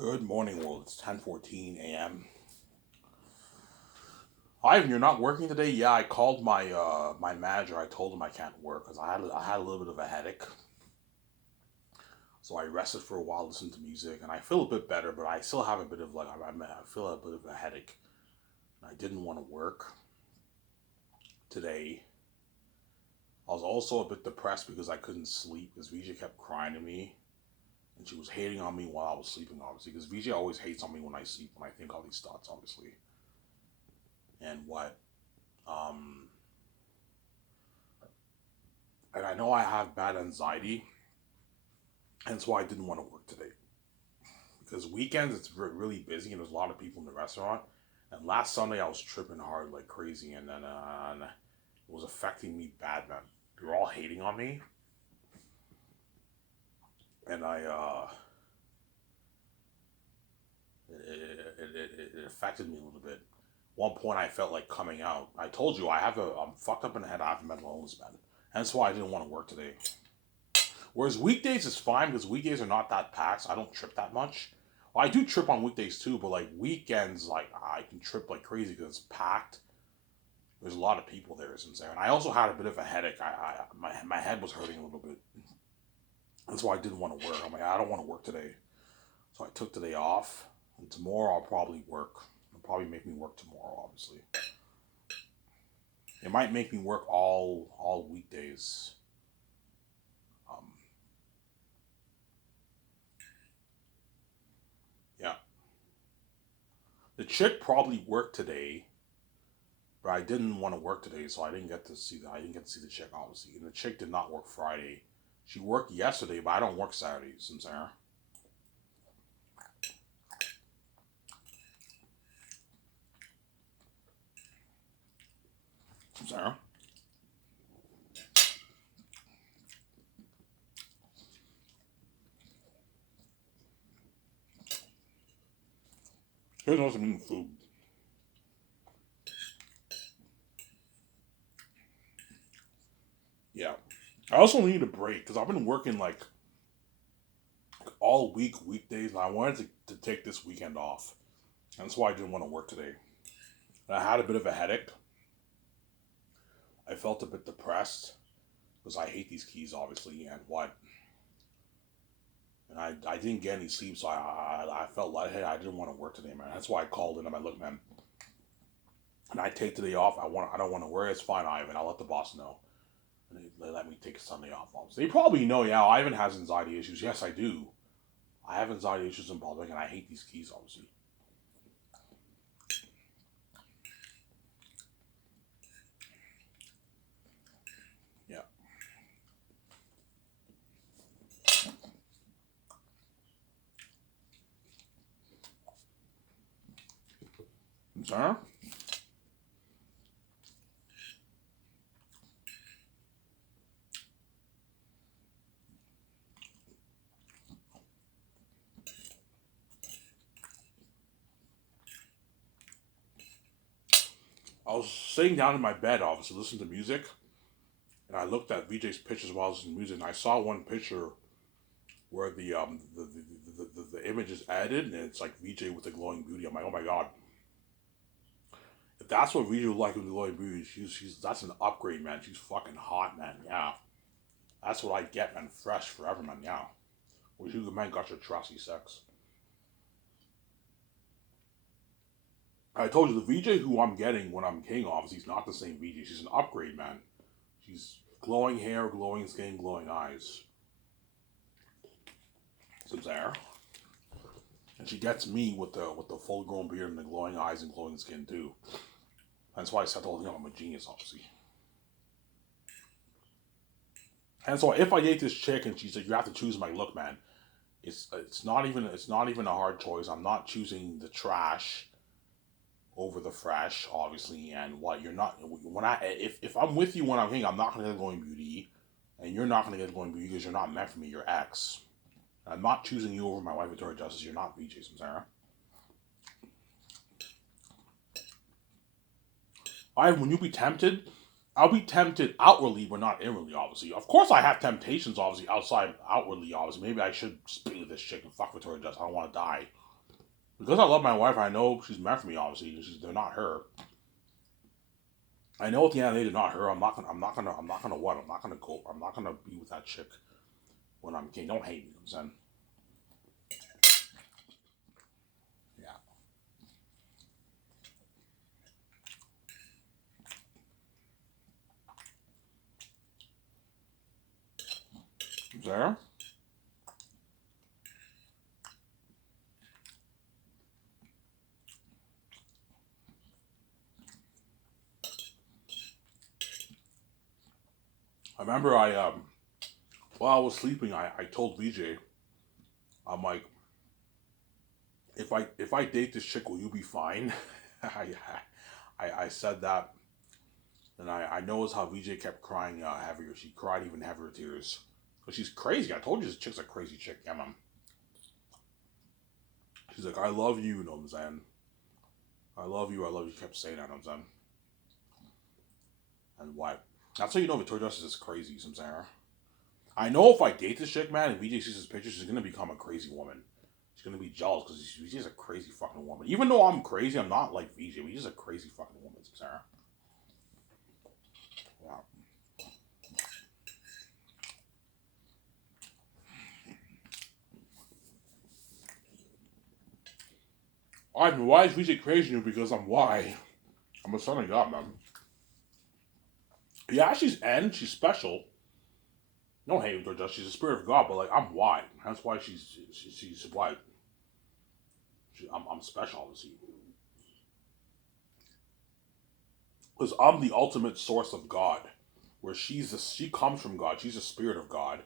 Good morning, world. It's 10:14 a.m. Ivan, you're not working today? Yeah, I called my manager. I told him I can't work because I had a little bit of a headache. So I rested for a while, listened to music, and I feel a bit better. But I still have a bit of I feel a bit of a headache. I didn't want to work today. I was also a bit depressed because I couldn't sleep because VJ kept crying to me and she was hating on me while I was sleeping, obviously. Because VJ always hates on me when I sleep, when I think all these thoughts, obviously. And what um and I know I have bad anxiety, and so I didn't want to work today because weekends it's really busy and there's a lot of people in the restaurant. And last Sunday I was tripping hard like crazy, and then and it was affecting me bad, man. They were all hating on me, and it affected me a little bit. One point I felt like coming out. I told you I'm fucked up in the head. I have a mental illness, man. Hence why I didn't want to work today. Whereas weekdays is fine because weekdays are not that packed. So I don't trip that much. Well, I do trip on weekdays too, but like weekends, like I can trip like crazy because it's packed. There's a lot of people there, isn't there? And I also had a bit of a headache. My head was hurting a little bit. That's why I didn't want to work. I'm like, I don't want to work today, so I took today off. And tomorrow I'll probably work. It'll probably make me work tomorrow. Obviously, it might make me work all weekdays. Um, yeah, the chick probably worked today, but I didn't want to work today, so I didn't get to see that. I didn't get to see the chick, obviously. And the chick did not work Friday. She worked yesterday, but I don't work Saturdays, I'm saying. Sarah. Here's also mean food. Yeah. I also need a break because I've been working like all week, weekdays, and I wanted to take this weekend off. And that's why I didn't want to work today. And I had a bit of a headache. I felt a bit depressed because I hate these keys, obviously, and what. And I didn't get any sleep, so I felt lightheaded. I didn't want to work today, man. That's why I called in. I'm like, look, man, and I take today off. I don't want to work. It's fine, Ivan. I'll let the boss know. And they let me take a Sunday off. Obviously. They probably know, yeah, Ivan has anxiety issues. Yes, I do. I have anxiety issues in public, and I hate these keys, obviously. Yeah. Sir? I was sitting down in my bed, obviously, listening to music, and I looked at VJ's pictures while I was listening to music, and I saw one picture where the image is added, and it's like VJ with the glowing beauty. I'm like, oh my god, if that's what VJ would like with the glowing beauty, she's that's an upgrade, man. She's fucking hot, man. Yeah, that's what I get, man. Fresh forever, man. Yeah. Well, you man got your trusty sex. I told you the VJ who I'm getting when I'm king, obviously, is not the same VJ. She's an upgrade, man. She's glowing hair, glowing skin, glowing eyes. Some there. And she gets me with the full grown beard and the glowing eyes and glowing skin too. That's why I said, "Oh, I'm a genius, obviously." And so if I date this chick and she's like, "You have to choose my look, man," it's not even a hard choice. I'm not choosing the trash over the fresh, obviously. And what you're not when I if I'm with you when I'm king, I'm not gonna get glowing beauty, and you're not gonna get glowing beauty because you're not meant for me. You're ex. I'm not choosing you over my wife, Victoria Justice. You're not VJ Samsara. When you be tempted, I'll be tempted outwardly, but not inwardly, obviously. Of course, I have temptations, obviously, outside, outwardly, obviously. Maybe I should spit with this chick and fuck Victoria Justice. I don't want to die. Because I love my wife, I know she's meant for me. Obviously, they're not her. I know at the end of the day, they're not her. I'm not gonna. I'm not gonna. I'm not gonna what? I'm not gonna go. I'm not gonna be with that chick when I'm king. Don't hate me. I'm saying. Yeah. There. I remember while I was sleeping, I told VJ, I'm like, if I date this chick, will you be fine? I said that, and I noticed how VJ kept crying heavier. She cried even heavier tears. Cause she's crazy. I told you this chick's a crazy chick. Yeah, man. She's like, I love you, you know what I'm saying? I love you, I love you. She kept saying that, you know what I'm saying? And what? That's how you know Victoria Justice is crazy, you know what I'm saying? I know if I date this chick, man, and VJ sees his picture, she's gonna become a crazy woman. She's gonna be jealous because VJ's a crazy fucking woman. Even though I'm crazy, I'm not like VJ. VJ's a crazy fucking woman, Sarah. Yeah. Alright, why is VJ crazy? Because I'm why. I'm a son of God, man. Yeah, she's special. No hate her, she's a spirit of God, but like I'm why. That's why she's why. I'm special, obviously. Because I'm the ultimate source of God. Where she comes from God. She's the spirit of God.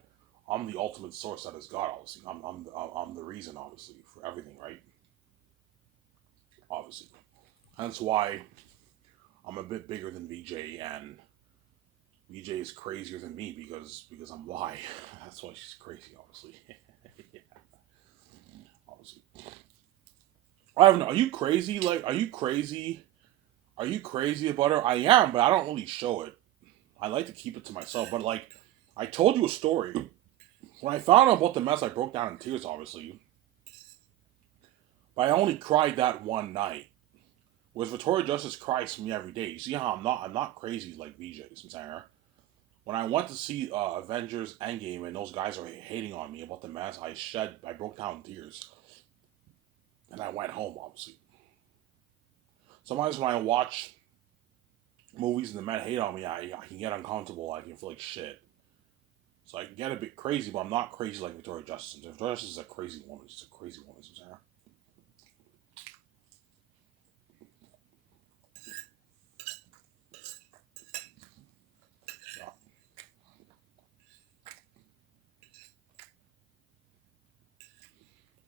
I'm the ultimate source that is God. Obviously, I'm the reason, obviously, for everything, right? Obviously, hence why I'm a bit bigger than VJ, and VJ is crazier than me because I'm why. That's why she's crazy, obviously. Yeah, obviously. I don't know. Are you crazy? Like, are you crazy? Are you crazy about her? I am, but I don't really show it. I like to keep it to myself. But like, I told you a story. When I found out about the mess, I broke down in tears, obviously. But I only cried that one night. Whereas Victoria Justice cries for me every day. You see how I'm not crazy like VJ, Sarah. When I went to see Avengers Endgame and those guys are hating on me about the mess, I broke down in tears. And I went home, obviously. Sometimes when I watch movies and the men hate on me, I can get uncomfortable. I can feel like shit. So I can get a bit crazy, but I'm not crazy like Victoria Justice. Victoria Justice is a crazy woman. She's a crazy woman, Sarah. Yeah.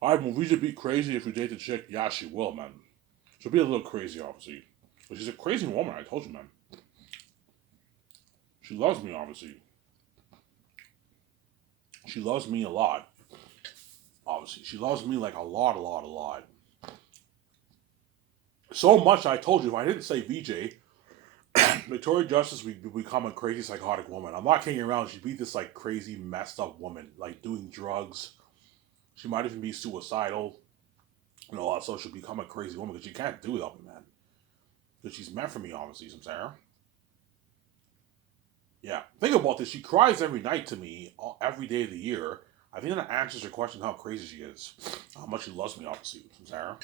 Alright, movie should be crazy if you date the chick. Yeah, she will, man. She'll be a little crazy, obviously. But she's a crazy woman, I told you, man. She loves me, obviously. She loves me a lot, obviously. She loves me like a lot, a lot, a lot. So much, I told you, if I didn't say VJ, Victoria Justice would become a crazy psychotic woman. I'm not kidding around. She'd be this like crazy, messed up woman, like doing drugs. She might even be suicidal. And all that, so she'll become a crazy woman because she can't do without me, man. Because she's meant for me, obviously, some Sarah. Yeah. Think about this. She cries every night to me, every day of the year. I think that answers her question how crazy she is. How much she loves me, obviously, some Sarah.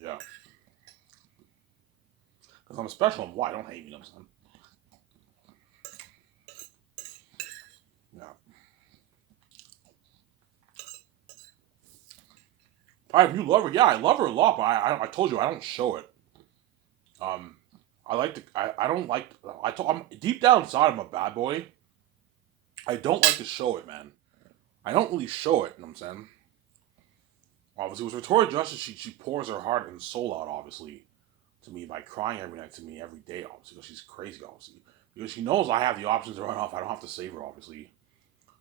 Yeah. Because I'm special and why? Don't hate me, I'm saying. Yeah. You love her. Yeah, I love her a lot, but I told you I don't show it. Um, I like to. I don't like. I'm deep down inside. I'm a bad boy. I don't like to show it, man. I don't really show it. You know what I'm saying? Obviously, with Victoria Justice, she pours her heart and soul out, obviously, to me by crying every night to me every day, obviously, because she's crazy, obviously. Because she knows I have the options to run off. I don't have to save her, obviously.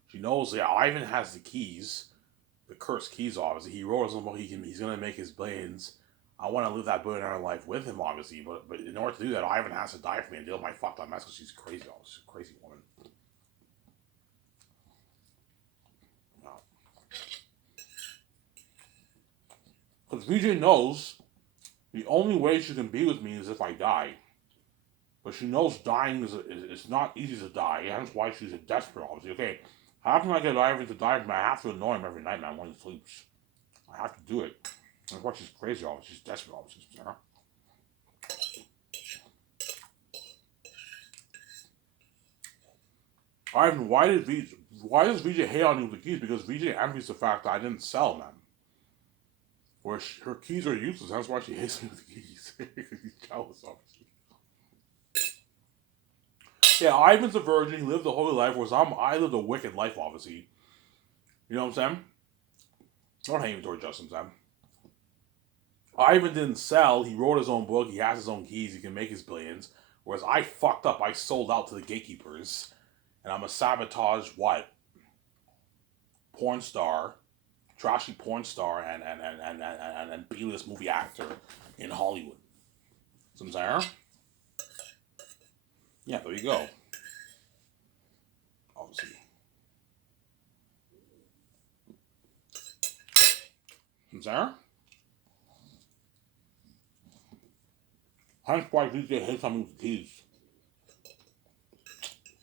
She knows, yeah, Ivan has the keys, the cursed keys, obviously. He roars them, he's going to make his billions. I want to live that billionaire life with him, obviously, but in order to do that, Ivan has to die for me and deal with my fucked up mess because she's crazy, obviously. She's a crazy woman. No. Because VJ knows the only way she can be with me is if I die. But she knows dying is not easy to die. Hence why she's desperate, obviously. Okay, how can I get Ivan to die? I have to annoy him every night, man, when he sleeps. I have to do it. That's why she's crazy, obviously. She's desperate, obviously. Sarah. Ivan, why does VJ hate on you with the keys? Because VJ envies the fact that I didn't sell, man. Where her keys are useless. That's why she hates me with the keys. He's jealous, obviously. Yeah, Ivan's a virgin. He lived a holy life, whereas I lived a wicked life, obviously. You know what I'm saying? Don't hate me toward Justin, Sam. Ivan didn't sell. He wrote his own book. He has his own keys. He can make his billions. Whereas I fucked up. I sold out to the gatekeepers. And I'm a sabotage what? Porn star. Trashy porn star and B-list movie actor in Hollywood. So I'm saying? Yeah, there you go. Obviously. I'm saying? Hence why DJ hates on me with the keys.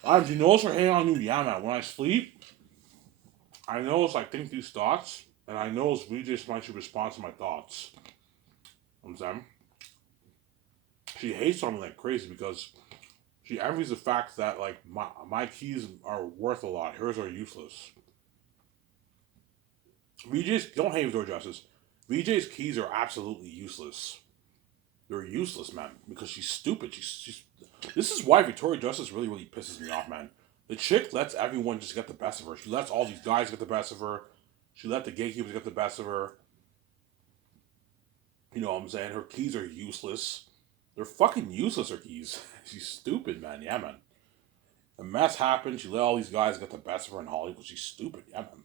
Do you notice her hating on you? Yeah, man. When I sleep, I notice I think these thoughts, and I notice VJ's trying to respond to my thoughts. You know what I'm saying? She hates on me like crazy because she envies the fact that like my keys are worth a lot. Hers are useless. VJ's don't hate with justice. VJ's keys are absolutely useless. They're useless, man, because she's stupid. She's. This is why Victoria Justice really, really pisses me off, man. The chick lets everyone just get the best of her. She lets all these guys get the best of her. She let the gatekeepers get the best of her. You know what I'm saying? Her keys are useless. They're fucking useless, her keys. She's stupid, man. Yeah, man. The mess happened. She let all these guys get the best of her in Hollywood. She's stupid. Yeah, man.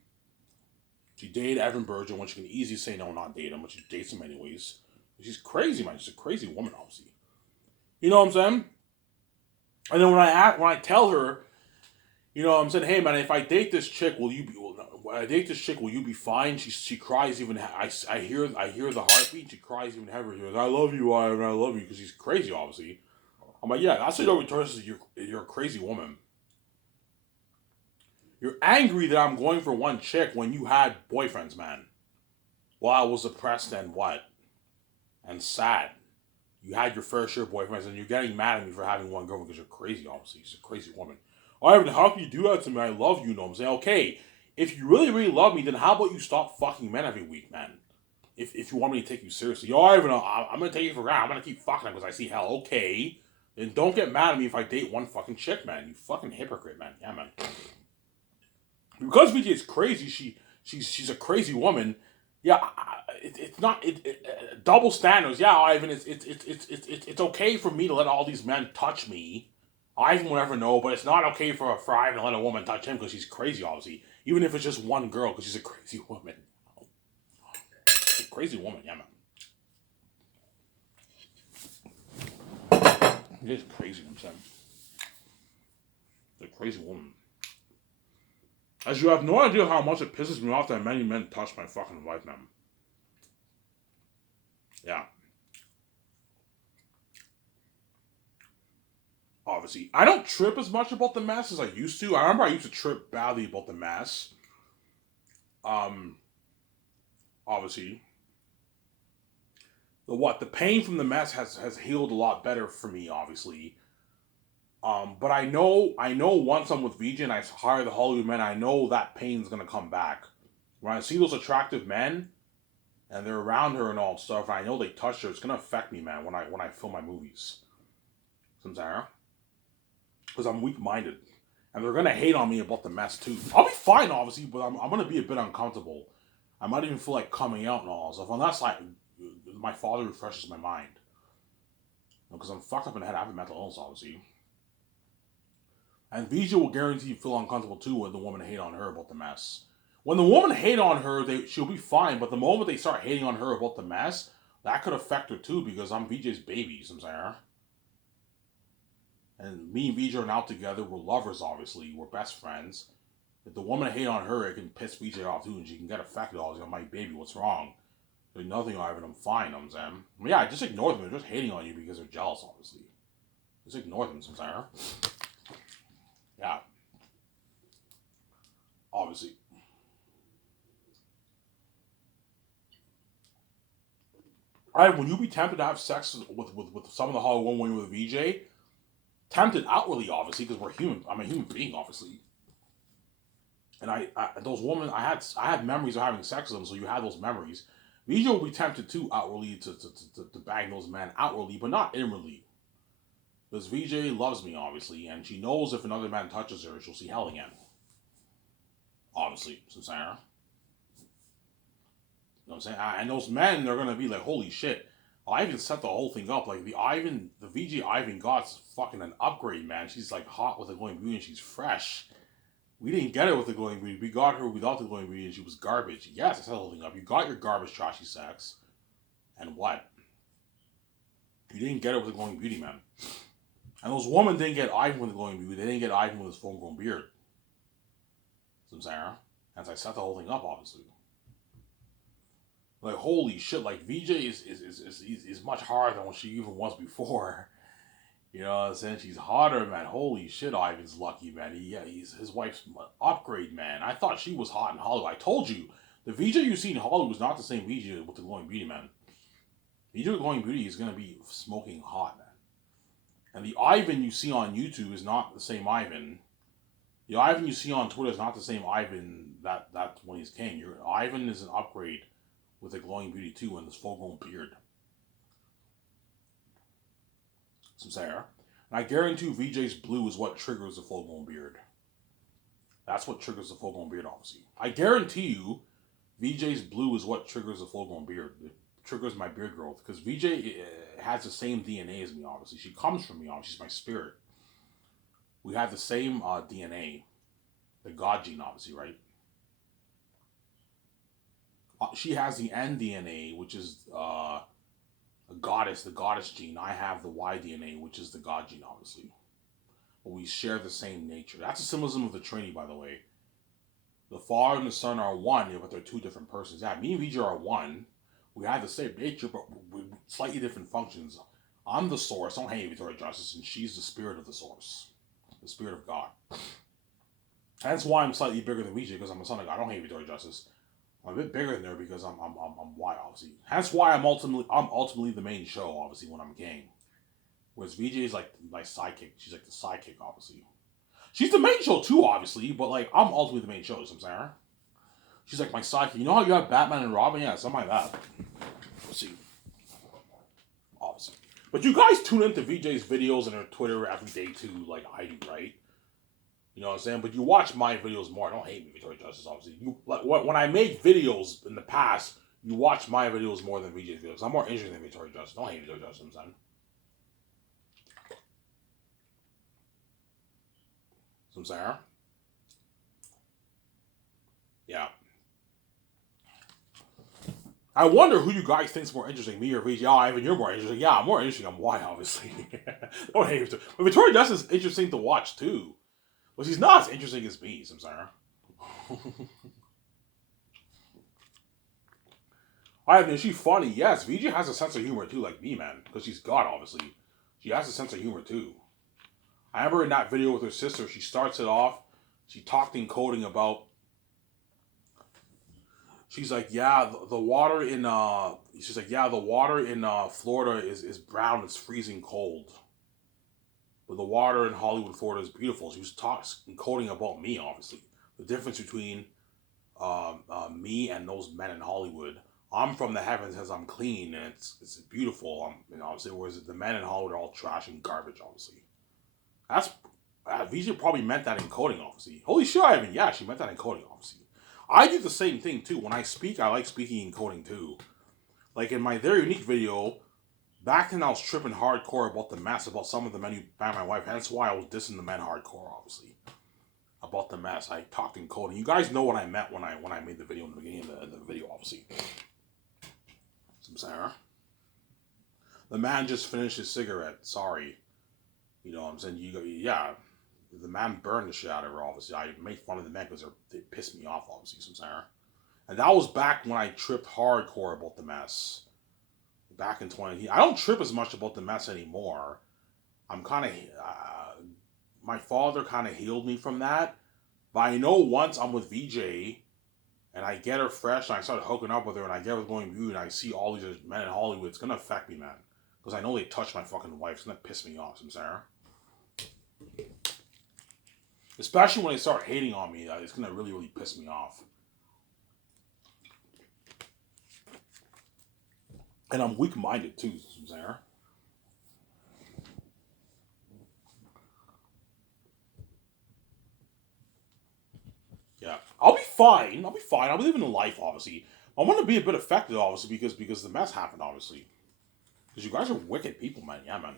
She dated Evan Berger when she can easily say no, not date him, but she dates him anyways. She's crazy, man. She's a crazy woman, obviously. You know what I'm saying? And then when I tell her, you know, I'm saying, hey man, if I date this chick, will you be fine? She cries even. I hear the heartbeat. She cries even heavier. She goes, I love you, Ivan. I love you, because she's crazy, obviously. I'm like, yeah, that's what Victoria says. You're a crazy woman. You're angry that I'm going for one chick when you had boyfriends, man. Well, I was depressed and what? And sad. You had your fair share of boyfriends, and you're getting mad at me for having one girl because you're crazy, obviously. She's a crazy woman. Ivan, how can you do that to me? I love you, you know what I'm saying? Okay, if you really, really love me, then how about you stop fucking men every week, man? If you want me to take you seriously. Yo, Ivan, I'm going to take you for granted. I'm going to keep fucking them because I see hell. Okay, then don't get mad at me if I date one fucking chick, man. You fucking hypocrite, man. Yeah, man. Because VJ is crazy, she's a crazy woman. Yeah, it's not double standards. Yeah, Ivan, it's okay for me to let all these men touch me. Ivan will never know, but it's not okay for Ivan to let a woman touch him because she's crazy, obviously. Even if it's just one girl, because she's a crazy woman. She's a crazy woman, yeah, man. She's crazy, I'm saying. She's a crazy woman. As you have no idea how much it pisses me off that many men touch my fucking wife, man. Yeah. Obviously. I don't trip as much about the mess as I used to. I remember I used to trip badly about the mess. Obviously. The pain from the mess has healed a lot better for me, obviously. But I know once I'm with VJ and I hire the Hollywood men, I know that pain's gonna come back. When I see those attractive men and they're around her and all stuff, and I know they touch her, it's gonna affect me, man, when I film my movies. Sometimes. Because I'm weak-minded. And they're gonna hate on me about the mess too. I'll be fine, obviously, but I'm gonna be a bit uncomfortable. I might even feel like coming out and all stuff. Unless like my father refreshes my mind. Because I'm fucked up in the head. I have a mental illness, obviously. And VJ will guarantee you feel uncomfortable too when the woman hate on her about the mess. When the woman hate on her, she'll be fine. But the moment they start hating on her about the mess, that could affect her too, because I'm VJ's baby, you know what I'm saying? And me and VJ are now together. We're lovers, obviously. We're best friends. If the woman hate on her, it can piss VJ off too, and she can get affected. All my baby, what's wrong? There's nothing, Ivan. I'm fine, I'm saying. Yeah, just ignore them. They're just hating on you because they're jealous, obviously. Just ignore them, I'm saying. Yeah. Obviously. Alright, when you be tempted to have sex with some of the Hollywood women with a VJ, tempted outwardly, obviously, because we're human. I'm a human being, obviously. And those women, I had memories of having sex with them, so you have those memories. VJ will be tempted too outwardly to bang those men outwardly, but not inwardly. Because VJ loves me, obviously, and she knows if another man touches her, she'll see hell again. Obviously, some Sarah. You know what I'm saying? And those men, they're gonna be like, holy shit. Ivan set the whole thing up. Like the VJ Ivan got's fucking an upgrade, man. She's like hot with the glowing beauty and she's fresh. We didn't get it with the glowing beauty. We got her without the glowing beauty and she was garbage. Yes, I set the whole thing up. You got your garbage trashy sex. And what? You didn't get it with the glowing beauty, man. And those women didn't get Ivan with the glowing beauty. They didn't get Ivan with his full grown beard. Some Sarah. As I set the whole thing up, obviously. Like, holy shit, like, VJ is much harder than what she even was before. You know what I'm saying? She's hotter, man. Holy shit, Ivan's lucky, man. He's his wife's upgrade, man. I thought she was hot in Hollywood. I told you, the VJ you see in Hollywood was not the same VJ with the glowing beauty, man. VJ with glowing beauty is gonna be smoking hot, man. And the Ivan you see on YouTube is not the same Ivan. The Ivan you see on Twitter is not the same Ivan that when he's king. Ivan is an upgrade with a glowing beauty too and this full grown beard. Some Sarah. And I guarantee you VJ's blue is what triggers the full grown beard. That's what triggers the full grown beard, obviously. I guarantee you VJ's blue is what triggers the full grown beard. It triggers my beard growth. Because VJ has the same DNA as me, obviously. She comes from me, obviously. She's my spirit. We have the same DNA. The God gene, obviously, right? She has the N DNA, which is a goddess, the goddess gene. I have the Y DNA, which is the God gene, obviously. But we share the same nature. That's a symbolism of the Trinity, by the way. The Father and the Son are one, but they're two different persons. Yeah, me and VJ are one. We have the same nature, but with slightly different functions. I'm the source. Don't hate Victoria Justice, and she's the spirit of the source, the spirit of God. That's why I'm slightly bigger than VJ, because I'm a son of God. I don't hate Victoria Justice. I'm a bit bigger than her because I'm white, obviously. That's why I'm ultimately the main show, obviously, when I'm king. Whereas VJ is like my sidekick. She's like the sidekick, obviously. She's the main show too, obviously, but like I'm ultimately the main show, you know what I'm saying? She's like my sidekick. You know how you have Batman and Robin? Yeah, something like that. Let's see. Obviously. But you guys tune into VJ's videos and her Twitter every day too, like I do, right? You know what I'm saying? But you watch my videos more. Don't hate me, Victoria Justice, obviously. You like when I make videos in the past, you watch my videos more than VJ's videos. I'm more interested in Victoria Justice. Don't hate Victoria Justice, I'm saying. Some Sarah? Yeah. I wonder who you guys think's more interesting, me or VJ. Oh, Ivan, you're more interesting. Yeah, I'm more interesting. I'm white, obviously. Don't hate Victoria. But Victoria Justice is interesting to watch too. But she's not as interesting as me, some Sarah. I mean, she's funny. Yes, VJ has a sense of humor too, like me, man. Because she's God, obviously. She has a sense of humor too. I remember in that video with her sister, she starts it off. She talked in coding about. She's like, yeah, the water in She's like, yeah, the water in Florida is brown. It's freezing cold. But the water in Hollywood, Florida is beautiful. She was talking coding about me, obviously. The difference between me and those men in Hollywood. I'm from the heavens as I'm clean and it's beautiful. Obviously, whereas the men in Hollywood are all trash and garbage, obviously. That's VJ probably meant that in coding, obviously. Holy shit, Ivan. Yeah, she meant that in coding, obviously. I do the same thing too. When I speak, I like speaking in coding too. Like in my very unique video, back then I was tripping hardcore about the mess, about some of the men who banged my wife. That's why I was dissing the men hardcore, obviously. About the mess. I talked in coding. You guys know what I meant when I made the video in the beginning of the video, obviously. Some Sarah. The man just finished his cigarette. Sorry. You know what I'm saying? Yeah. The man burned the shit out of her, obviously. I made fun of the men because they pissed me off, obviously, some Sarah. And that was back when I tripped hardcore about the mess. Back in 20. I don't trip as much about the mess anymore. I'm kind of. My father kind of healed me from that. But I know once I'm with VJ and I get her fresh and I start hooking up with her and I get her going view and I see all these men in Hollywood, it's gonna affect me, man. Because I know they touch my fucking wife. It's gonna piss me off, Sarah. Especially when they start hating on me, it's gonna really, really piss me off. And I'm weak-minded too, Sarah. Yeah, I'll be fine. I'll be living a life, obviously. I want to be a bit affected, obviously, because the mess happened, obviously. Because you guys are wicked people, man. Yeah, man.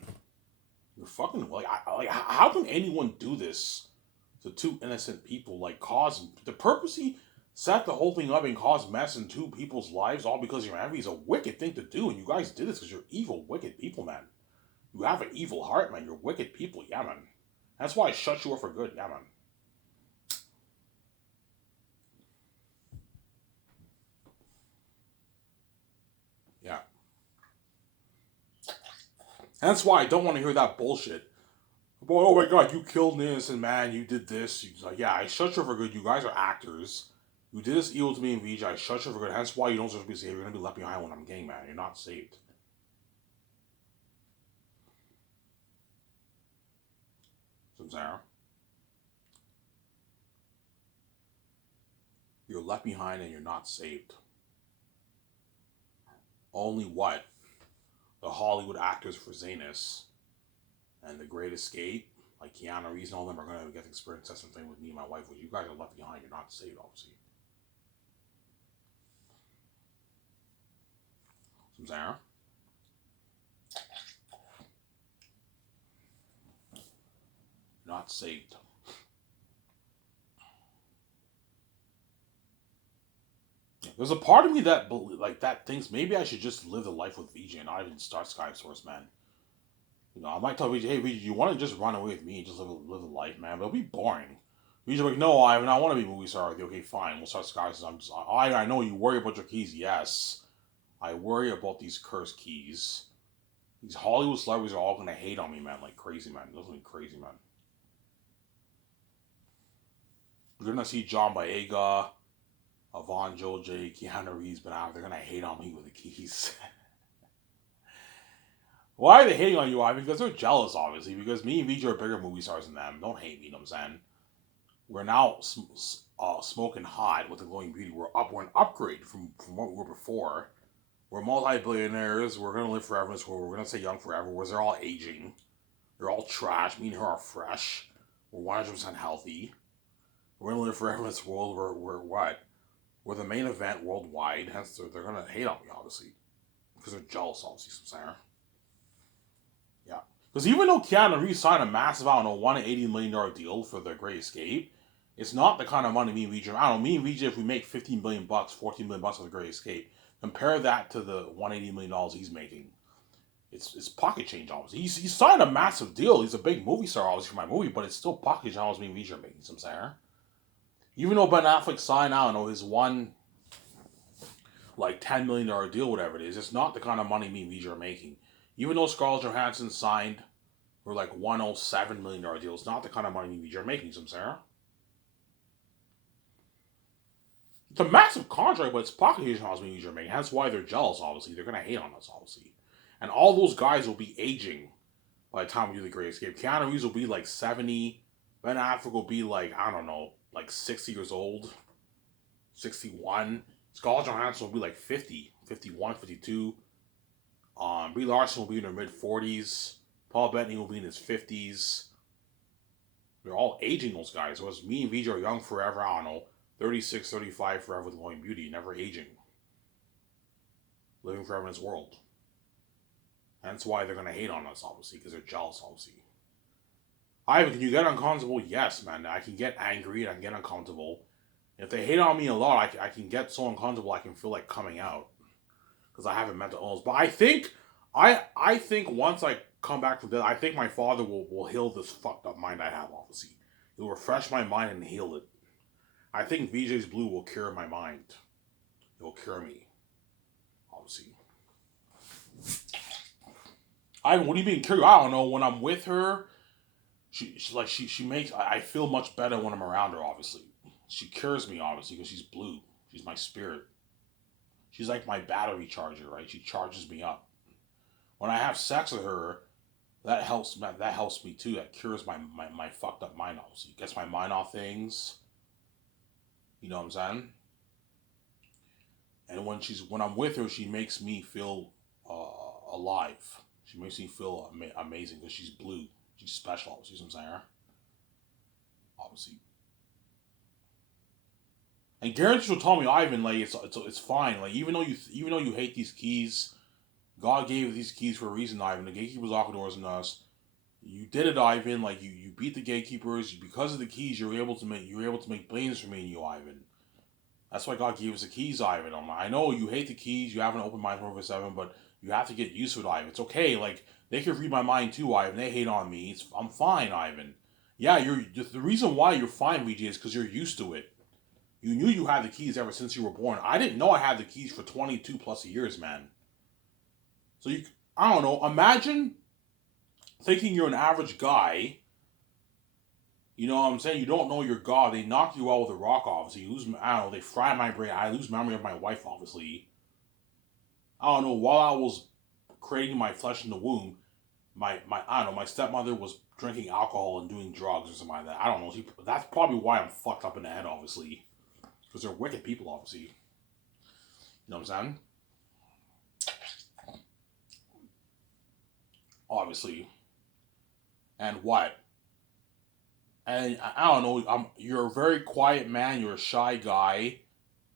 You're fucking like how can anyone do this to two innocent people? Like cause the purposely set the whole thing up and cause mess in two people's lives all because you're envy is a wicked thing to do, and you guys did this because you're evil, wicked people, man. You have an evil heart, man. You're wicked people, yeah, man. That's why I shut you up for good, yeah, man. Yeah. And that's why I don't want to hear that bullshit. Boy, oh my god, you killed an innocent man, you did this. He's like, yeah, I shut you for good. You guys are actors. You did this evil to me and VJ. I shut you for good. That's why you don't supposed to be saved. You're going to be left behind when I'm gang, man. You're not saved. Sarah. You're left behind and you're not saved. Only what? The Hollywood actors for Zanus and The Great Escape, like Keanu Reeves and all them, are going to get the experience. That's the thing with me and my wife. When you guys are left behind, you're not saved, obviously. Sarah. Not saved. Yeah. There's a part of me that that thinks maybe I should just live the life with VJ and not even start Sky Source, man. You know, I might tell VJ, hey VJ, you want to just run away with me and just live a life, man? But it'll be boring. VJ's like, no, Ivan, I want to be movie star with you. Okay, fine, we'll start Sky Source. I know you worry about your keys, yes. I worry about these cursed keys. These Hollywood celebrities are all gonna hate on me, man, like crazy, man. Those are crazy, man. You're gonna see John Boyega, Avon Joe J, Keanu Reeves, but they're gonna hate on me with the keys. Why are they hating on you, Ivan? Because they're jealous, obviously. Because me and VJ are bigger movie stars than them. Don't hate me, you know what I'm saying? We're now smoking hot with the glowing beauty. We're an upgrade from what we were before. We're multi-billionaires. We're gonna live forever in this world. We're gonna stay young forever. Whereas they're all aging. They're all trash. Me and her are fresh. We're 100% healthy. We're gonna live forever in this world. We're what? We're the main event worldwide. Hence, they're gonna hate on me, obviously, because they're jealous, obviously, Sarah. Yeah. Because even though Keanu Reeves signed a massive, I don't know, $180 million deal for The Great Escape, it's not the kind of money me and VJ, I don't know, me and VJ, if we make $15 million, $14 million for The Great Escape, compare that to the $180 million he's making. It's pocket change, obviously. He signed a massive deal. He's a big movie star, obviously, for my movie, but it's still pocket change, me and VJ are making, some Sarah. Even though Ben Affleck signed, I don't know, his one, like, $10 million deal, whatever it is, it's not the kind of money me and VJ are making. Even though Scarlett Johansson signed for like $107 million deal, it's not the kind of money me and VJ are making, some Sarah. It's a massive contract, but it's pocket change me and VJ are making. That's why they're jealous, obviously. They're going to hate on us, obviously. And all those guys will be aging by the time we do The Great Escape. Keanu Reeves will be like 70. Ben Affleck will be like, I don't know, like 60 years old. 61. Scarlett Johansson will be like 50, 51, 52. Brie Larson will be in her mid 40s. Paul Bettany will be in his 50s. They're all aging, those guys. Whereas me and VJ are young forever, I don't know, 36, 35 forever with glowing beauty, never aging. Living forever in this world. That's why they're going to hate on us, obviously, because they're jealous, obviously. Ivan, can you get uncomfortable? Yes, man. I can get angry and I can get uncomfortable. If they hate on me a lot, I can get so uncomfortable I can feel like coming out. Because I have a mental illness. But I think once I come back from death, I think my father will heal this fucked up mind I have, obviously. He'll refresh my mind and heal it. I think VJ's Blue will cure my mind. It'll cure me, obviously. What do you mean cure? I don't know. When I'm with her, she makes. I feel much better when I'm around her. Obviously, she cures me. Obviously, because she's blue. She's my spirit. She's like my battery charger, right? She charges me up. When I have sex with her, that helps. That helps me too. That cures my fucked up mind. Obviously, gets my mind off things. You know what I'm saying? And when I'm with her, she makes me feel alive. She makes me feel amazing because she's blue. She's special. See what I'm saying? Obviously. And Garrett will tell me, Ivan, like it's fine. Like even though you hate these keys, God gave these keys for a reason, Ivan. The gatekeepers lock the doors on us. You did it, Ivan. Like you beat the gatekeepers because of the keys. You were able to make blames for me and you, Ivan. That's why God gave us the keys, Ivan. I know you hate the keys. You have an open mind 24/7, but you have to get used to it, Ivan. It's okay. Like they can read my mind too, Ivan. They hate on me. I'm fine, Ivan. Yeah, you're the reason why you're fine, VJ, is because you're used to it. You knew you had the keys ever since you were born. I didn't know I had the keys for 22 plus years, man. So I don't know. Imagine thinking you're an average guy. You know what I'm saying? You don't know your God. They knock you out with a rock, obviously. You lose, I don't know, they fry my brain. I lose memory of my wife, obviously. I don't know, while I was creating my flesh in the womb, I don't know, my stepmother was drinking alcohol and doing drugs or something like that. I don't know. That's probably why I'm fucked up in the head, obviously. Because they're wicked people, obviously. You know what I'm saying? Obviously. And what? And I don't know. You're a very quiet man. You're a shy guy.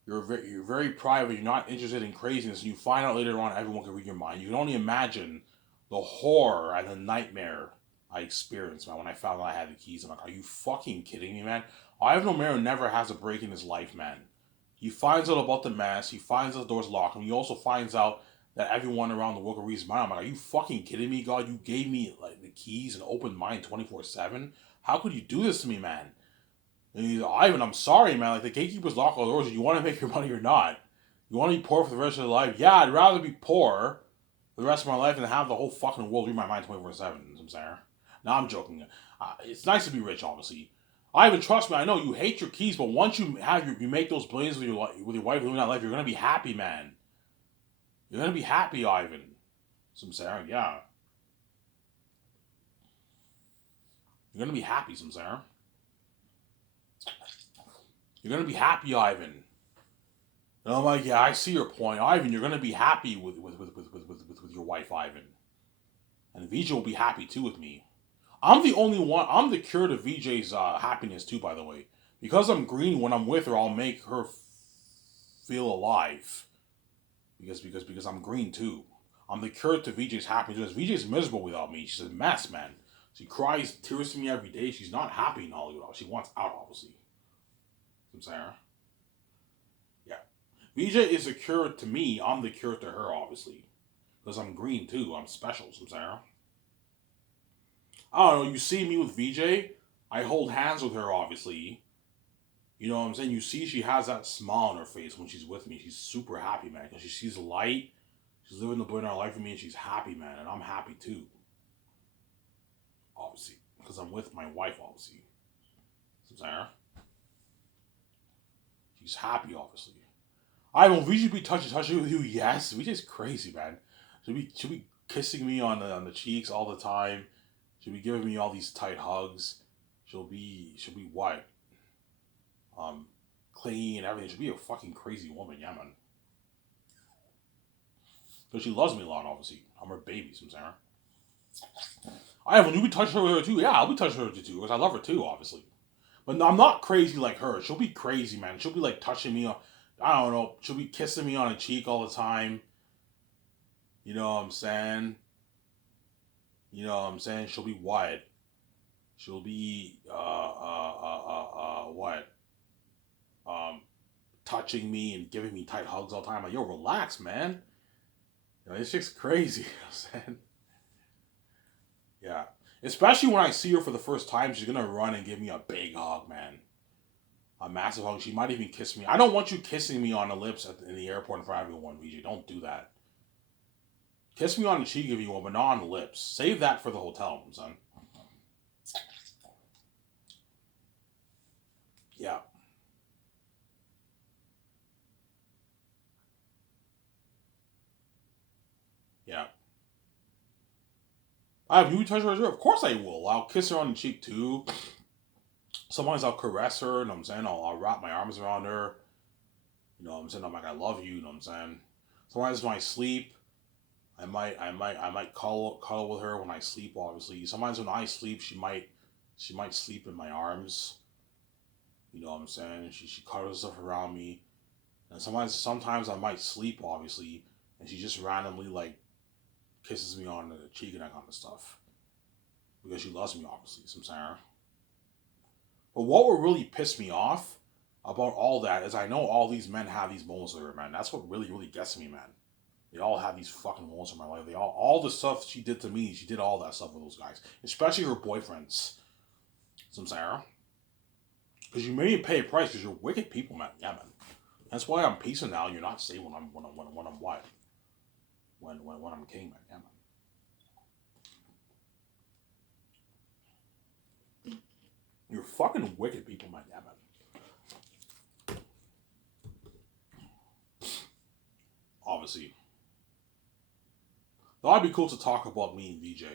You're very private. You're not interested in craziness. And you find out later on everyone can read your mind. You can only imagine the horror and the nightmare I experienced, man, when I found out I had the keys. I'm like, are you fucking kidding me, man? Ivan O'Mara never has a break in his life, man. He finds out about the mess. He finds out the door's locked. And he also finds out that everyone around the world can read his mind. I'm like, are you fucking kidding me, God? You gave me like the keys and open mind 24/7. How could you do this to me, man? And he's like, Ivan, I'm sorry, man. Like the gatekeepers lock all the doors. You want to make your money or not? You want to be poor for the rest of your life? Yeah, I'd rather be poor for the rest of my life than have the whole fucking world read my mind 24/7. I'm saying. No, I'm joking. It's nice to be rich, obviously. Ivan, trust me. I know you hate your keys, but once you make those billions with your wife living that life, you're gonna be happy, man. You're gonna be happy, Ivan. So I'm saying, yeah. You're gonna be happy, so I'm saying. You're gonna be happy, Ivan. And I'm like, yeah, I see your point, Ivan. You're gonna be happy with your wife, Ivan, and VJ will be happy too with me. I'm the only one. I'm the cure to VJ's happiness too, by the way. Because I'm green, when I'm with her, I'll make her feel alive. Because I'm green too. I'm the cure to VJ's happiness. VJ's miserable without me. She's a mess, man. She cries tears to me every day. She's not happy in Hollywood. She wants out, obviously. I'm saying. Yeah. VJ is a cure to me. I'm the cure to her, obviously. Because I'm green too. I'm special, so I'm saying. I don't know. You see me with VJ, I hold hands with her, obviously. You know what I'm saying? You see she has that smile on her face when she's with me. She's super happy, man. Because she sees the light. She's living the billionaire life with me and she's happy, man. And I'm happy too. Obviously. Because I'm with my wife, obviously. So I'm saying. She's happy, obviously. I don't. We should be touching with you. Yes, we just crazy, man. Should be kissing me on the cheeks all the time. She'll be giving me all these tight hugs. She'll be what? Clingy and everything. She'll be a fucking crazy woman, yeah, man. Because she loves me a lot, obviously. I'm her baby, so I'm saying. Will you be touching her too? Yeah, I'll be touching her too, because I love her too, obviously. But I'm not crazy like her. She'll be crazy, man. She'll be like touching me. I don't know. She'll be kissing me on the cheek all the time. You know what I'm saying? You know what I'm saying? She'll be what? She'll be what? Touching me and giving me tight hugs all the time. Like, yo, relax, man. You know, it's just crazy. You know what I'm saying? Yeah. Especially when I see her for the first time, she's gonna run and give me a big hug, man. a massive hug. She might even kiss me. I don't want you kissing me on the lips in the airport in front of everyone, VJ. Don't do that. Kiss me on the cheek if you want, but not on the lips. Save that for the hotel, son. Yeah. Yeah. I have you touch her? Of course I will. I'll kiss her on the cheek too. Sometimes I'll caress her, you know what I'm saying? I'll wrap my arms around her. You know what I'm saying? I'm like, I love you, you know what I'm saying? Sometimes when I sleep, I might cuddle with her when I sleep, obviously. Sometimes when I sleep, she might sleep in my arms. You know what I'm saying? She cuddles stuff around me. And sometimes I might sleep, obviously, and she just randomly like kisses me on the cheek and that kind of stuff. Because she loves me, obviously, some Sarah. But what would really piss me off about all that is I know all these men have these moments with her, man. That's what really, really gets me, man. They all have these fucking moments in my life. They all the stuff she did to me, she did all that stuff with those guys. Especially her boyfriends. Some Sarah. Because you made me pay a price because you're wicked people, man. Yeah, man. That's why I'm peacing now. You're not staying when I'm what? When I'm king, man. Yeah, man. You're fucking wicked people, man. Yeah, man. Obviously. Though it'd be cool to talk about me and VJ.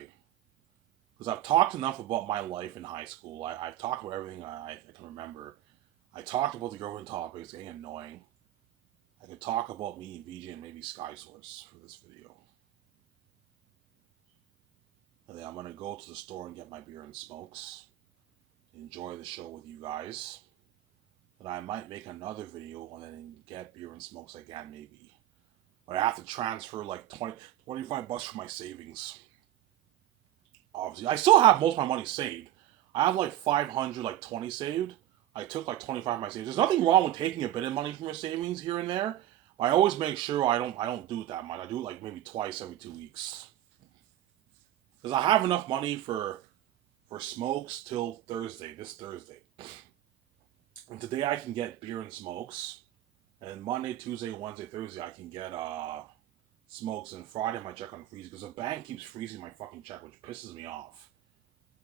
Because I've talked enough about my life in high school. I've talked about everything I can remember. I talked about the girlfriend topics getting annoying. I could talk about me and VJ and maybe Sky Source for this video. And then I'm going to go to the store and get my beer and smokes. Enjoy the show with you guys. And I might make another video and then get beer and smokes again, maybe. But I have to transfer like 25 bucks from my savings. Obviously, I still have most of my money saved. I have like 500, like 20 saved. I took like 25 of my savings. There's nothing wrong with taking a bit of money from your savings here and there. But I always make sure I don't do it that much. I do it like maybe twice every 2 weeks. Because I have enough money for smokes till Thursday, this Thursday. And today I can get beer and smokes. And Monday, Tuesday, Wednesday, Thursday I can get smokes, and Friday my check on freeze because the bank keeps freezing my fucking check, which pisses me off.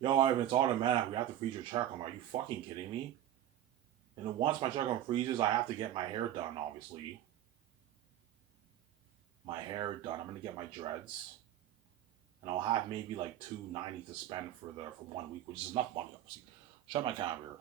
Yo, Ivan, it's automatic. We have to freeze your check. I'm like, are you fucking kidding me? And then once my check on freezes, I have to get my hair done, obviously. My hair done. I'm gonna get my dreads. And I'll have maybe like $290 to spend for 1 week, which is enough money, obviously. Shut my camera here.